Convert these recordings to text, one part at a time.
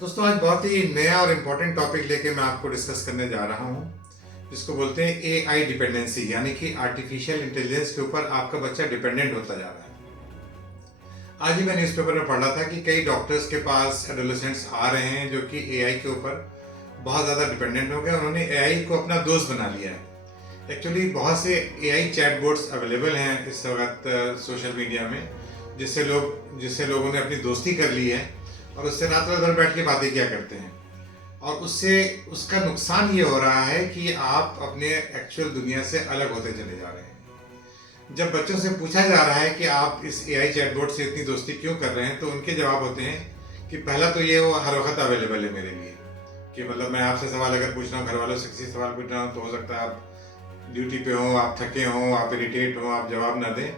दोस्तों आज बहुत ही नया और इम्पोर्टेंट टॉपिक लेके मैं आपको डिस्कस करने जा रहा हूँ जिसको बोलते हैं एआई डिपेंडेंसी, यानी कि आर्टिफिशियल इंटेलिजेंस के ऊपर आपका बच्चा डिपेंडेंट होता जा रहा है। आज ही मैं न्यूज़पेपर में पढ़ रहा था कि कई डॉक्टर्स के पास एडोलेसेंट्स आ रहे हैं जो कि एआई के ऊपर बहुत ज़्यादा डिपेंडेंट हो गए। उन्होंने एआई को अपना दोस्त बना लिया है। एक्चुअली बहुत से एआई चैटबॉट्स अवेलेबल हैं इस वक्त सोशल मीडिया में, जिससे लोगों ने अपनी दोस्ती कर ली है और उससे रात रात भर बैठ के बातें किया करते हैं। और उससे उसका नुकसान ये हो रहा है कि आप अपने एक्चुअल दुनिया से अलग होते चले जा रहे हैं। जब बच्चों से पूछा जा रहा है कि आप इस एआई चैटबॉट से इतनी दोस्ती क्यों कर रहे हैं, तो उनके जवाब होते हैं कि पहला तो ये वो हर वक्त अवेलेबल है मेरे लिए, कि मतलब मैं आपसे सवाल अगर पूछ रहा हूँ, घर वालों से किसी सवाल पूछ रहा हूँ, तो हो सकता है आप ड्यूटी पे हो, आप थके हो, आप इरिटेट हो, आप जवाब ना दें,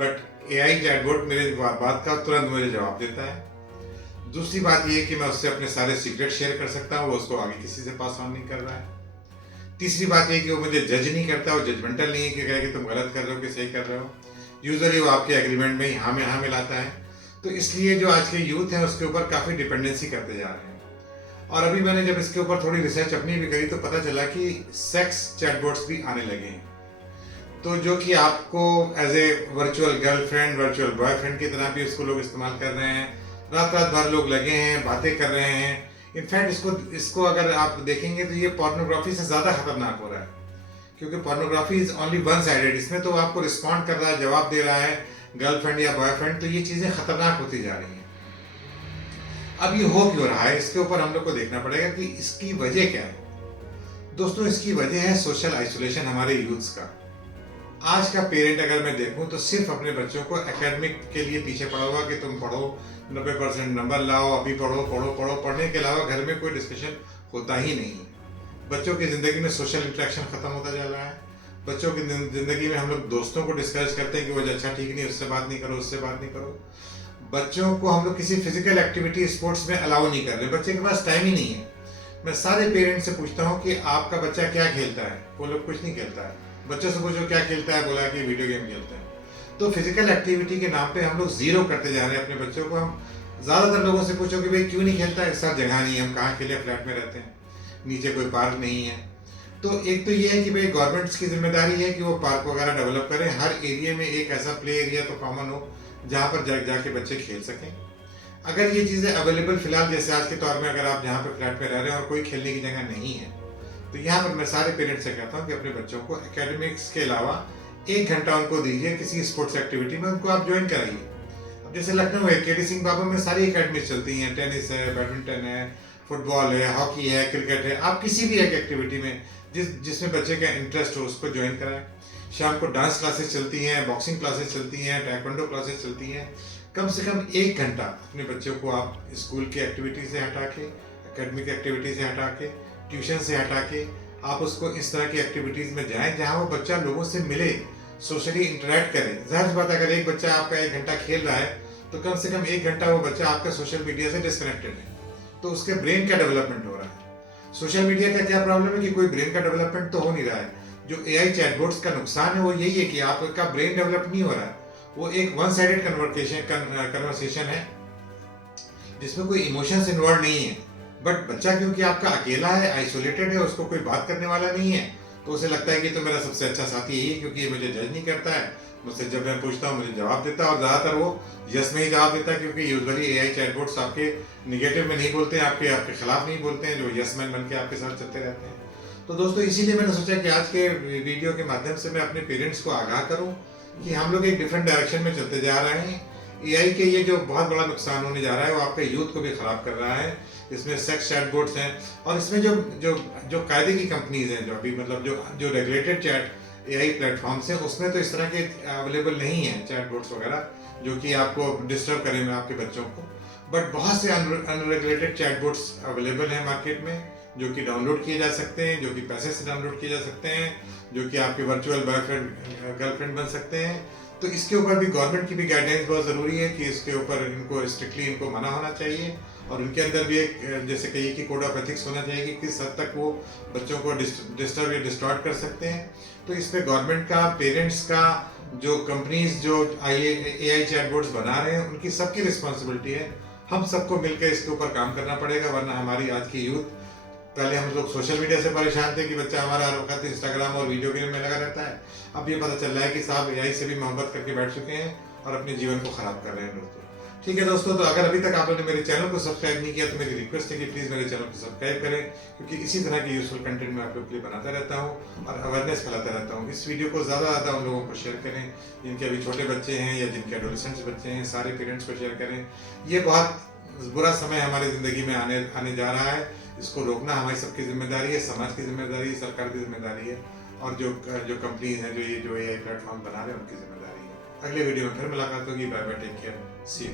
बट एआई चैटबॉट मेरे बात का तुरंत मुझे जवाब देता है। दूसरी बात यह कि मैं उससे अपने सारे सीक्रेट शेयर कर सकता हूँ, वो उसको आगे किसी से पास ऑन नहीं कर रहा है। तीसरी बात यह कि वो मुझे जज नहीं करता, वो जजमेंटल नहीं है कि कहे कि तुम गलत कर रहे हो कि सही कर रहे हो। यूजली वो आपके एग्रीमेंट में हाँ में हाँ मिलाता है। तो इसलिए जो आज के यूथ है उसके ऊपर काफ़ी डिपेंडेंसी करते जा रहे हैं। और अभी मैंने जब इसके ऊपर थोड़ी रिसर्च अपनी भी करी तो पता चला कि सेक्स चैटबॉट्स भी आने लगे हैं, तो जो कि आपको as a virtual girlfriend, virtual boyfriend की तरह भी उसको लोग इस्तेमाल कर रहे हैं। रात रात भर लोग लगे हैं, बातें कर रहे हैं। इनफैक्ट इसको अगर आप देखेंगे तो ये पोर्नोग्राफी से ज़्यादा खतरनाक हो रहा है, क्योंकि pornography is only one sided. इसमें तो आपको रिस्पॉन्ड कर रहा है, जवाब दे रहा है गर्लफ्रेंड या बॉयफ्रेंड, तो ये चीज़ें खतरनाक होती जा रही हैं। अब ये हो क्यों रहा है, इसके ऊपर हम लोग को देखना पड़ेगा कि इसकी वजह क्या है। दोस्तों, इसकी वजह है सोशल आइसोलेशन हमारे यूथ्स का। आज का पेरेंट अगर मैं देखूं तो सिर्फ अपने बच्चों को एकेडमिक के लिए पीछे पड़ा हुआ कि तुम पढ़ो, 90% नंबर लाओ, अभी पढ़ो पढ़ो पढ़ो, पढ़ने के अलावा घर में कोई डिस्कशन होता ही नहीं है। बच्चों की ज़िंदगी में सोशल इंटरेक्शन ख़त्म होता जा रहा है। बच्चों की ज़िंदगी में हम लोग दोस्तों को डिस्करेज करते हैं कि वो अच्छा ठीक नहीं, उससे बात नहीं करो, उससे बात नहीं करो। बच्चों को हम लोग किसी फिजिकल एक्टिविटी स्पोर्ट्स में अलाउ नहीं कर रहे, बच्चे के पास टाइम ही नहीं है। मैं सारे पेरेंट्स से पूछता हूँ कि आपका बच्चा क्या खेलता है, वो लोग कुछ नहीं खेलता है। बच्चों से पूछो क्या खेलता है, बोला कि वीडियो गेम खेलता है। तो फिजिकल एक्टिविटी के नाम पे हम लोग जीरो करते जा रहे हैं अपने बच्चों को। हम ज़्यादातर लोगों से पूछो कि भाई क्यों नहीं खेलता है, साथ जगह नहीं है, हम कहाँ खेले, फ्लैट में रहते हैं, नीचे कोई पार्क नहीं है। तो एक तो ये है कि भाई गवर्नमेंट्स की जिम्मेदारी है कि वो पार्क वगैरह डेवलप करें, हर एरिया में एक ऐसा प्ले एरिया तो कॉमन हो जहाँ पर जाके बच्चे खेल सकें। अगर ये चीज़ें अवेलेबल फिलहाल जैसे आज के दौर में अगर आप जहाँ पे फ्लैट में रह रहे हैं और कोई खेलने की जगह नहीं है, तो यहाँ पर मैं सारे पेरेंट्स से कहता हूँ कि अपने बच्चों को एकेडमिक्स के अलावा 1 घंटा उनको दीजिए किसी स्पोर्ट्स एक्टिविटी में, उनको आप ज्वाइन कराइए। अब जैसे लखनऊ है, केडी सिंह बाबा में सारी एकेडमीज चलती हैं, टेनिस है, बैडमिंटन है, फुटबॉल है, हॉकी है, क्रिकेट है। आप किसी भी एक एक्टिविटी में जिसमें बच्चे का इंटरेस्ट हो उसको ज्वाइन कराएं। शाम को डांस क्लासेस चलती हैं, बॉक्सिंग क्लासेस चलती हैं, टाइकोंडो क्लासेस चलती हैं। कम से कम 1 घंटा अपने बच्चों को आप स्कूल की एक्टिविटी से हटा के, एकेडमिक एक्टिविटी से हटा के, ट्यूशन से हटा के आप उसको इस तरह की एक्टिविटीज़ में जाएं जहां वो बच्चा लोगों से मिले, सोशली इंटरेक्ट करे। जाहिर बात अगर एक बच्चा आपका 1 घंटा खेल रहा है तो कम से कम 1 घंटा वो बच्चा आपका सोशल मीडिया से डिस्कनेक्टेड है, तो उसके ब्रेन का डेवलपमेंट हो रहा है। सोशल मीडिया का क्या प्रॉब्लम है कि कोई ब्रेन का डेवलपमेंट तो हो नहीं रहा है। जो एआई चैटबॉट्स का नुकसान है वो यही है कि आपका ब्रेन डेवलप नहीं हो रहा है। वो एक वन साइडेड कन्वर्सेशन है जिसमें कोई इमोशंस इन्वॉल्व नहीं है। बट बच्चा क्योंकि आपका अकेला है, आइसोलेटेड है, उसको कोई बात करने वाला नहीं है, तो उसे लगता है कि तो मेरा सबसे अच्छा साथी यही है क्योंकि ये मुझे जज नहीं करता है, मुझसे जब मैं पूछता हूँ मुझे जवाब देता है, और ज़्यादातर वो यस में ही जवाब देता है, क्योंकि यूजुअली एआई चैटबॉट्स आपके निगेटिव में नहीं बोलते हैं, आपके खिलाफ नहीं बोलते हैं, जो यस मैन बन के आपके साथ चलते रहते हैं। तो दोस्तों, इसीलिए मैंने सोचा कि आज के वीडियो के माध्यम से मैं अपने पेरेंट्स को आगाह करूँ कि हम लोग एक डिफरेंट डायरेक्शन में चलते जा रहे हैं। एआई के ये जो बहुत बड़ा नुकसान होने जा रहा है वो आपके यूथ को भी ख़राब कर रहा है। इसमें सेक्स चैटबॉट्स हैं, और इसमें जो जो जो कायदे की कंपनीज हैं, जो अभी मतलब जो रेगुलेटेड चैट एआई प्लेटफॉर्म्स हैं, उसमें तो इस तरह के अवेलेबल नहीं हैं चैटबॉट्स वगैरह जो कि आपको डिस्टर्ब करेंगे आपके बच्चों को। बट बहुत से अनरेगुलेटेड चैटबॉट्स अवेलेबल हैं मार्केट में, जो कि डाउनलोड किए जा सकते हैं, जो कि पैसे से डाउनलोड किए जा सकते हैं, जो कि आपके वर्चुअल बॉयफ्रेंड गर्लफ्रेंड बन सकते हैं। तो इसके ऊपर भी गवर्नमेंट की भी गाइडलाइंस बहुत ज़रूरी है कि इसके ऊपर इनको स्ट्रिक्टली इनको मना होना चाहिए, और उनके अंदर भी एक जैसे कहिए कि कोड ऑफ एथिक्स होना चाहिए कि किस हद तक वो बच्चों को डिस्टर्ब या डिस्टॉर्ट कर सकते हैं। तो इस पर गवर्नमेंट का, पेरेंट्स का, जो कंपनीज जो एआई चैटबॉट्स बना रहे हैं, उनकी सबकी रिस्पॉन्सिबिलिटी है हम सबको मिलकर इसके ऊपर काम करना पड़ेगा, वरना हमारी आज की यूथ, पहले हम लोग सोशल मीडिया से परेशान थे कि बच्चा हमारा हर वक्त इंस्टाग्राम और वीडियो गेम में लगा रहता है। अब ये पता चल रहा है कि साहब एआई से भी मोहब्बत करके बैठ चुके हैं और अपने जीवन को खराब कर रहे हैं दोस्तों। ठीक है दोस्तों, तो अगर अभी तक आप लोगों ने मेरे चैनल को सब्सक्राइब नहीं किया तो मेरी रिक्वेस्ट है कि प्लीज़ मेरे चैनल को सब्सक्राइब करें, क्योंकि इसी तरह के यूजफुल कंटेंट मैं आप लोग के लिए बनाता रहता हूँ और अवेयरनेस फैलाता रहता हूँ। इस वीडियो को ज़्यादा ज़्यादा उन लोगों को शेयर करें जिनके अभी छोटे बच्चे हैं या जिनके एडोलेसेंट्स बच्चे हैं, सारे पेरेंट्स को शेयर करें। ये बहुत बुरा समय हमारी ज़िंदगी में आने जा रहा है। इसको रोकना हमारी सबकी जिम्मेदारी है, समाज की जिम्मेदारी है, सरकार की जिम्मेदारी है, और जो कंपनीज हैं जो एआई प्लेटफॉर्म बना रहे हैं उनकी जिम्मेदारी है। अगले वीडियो में फिर मुलाकात होगी। Bye bye, take care, see you.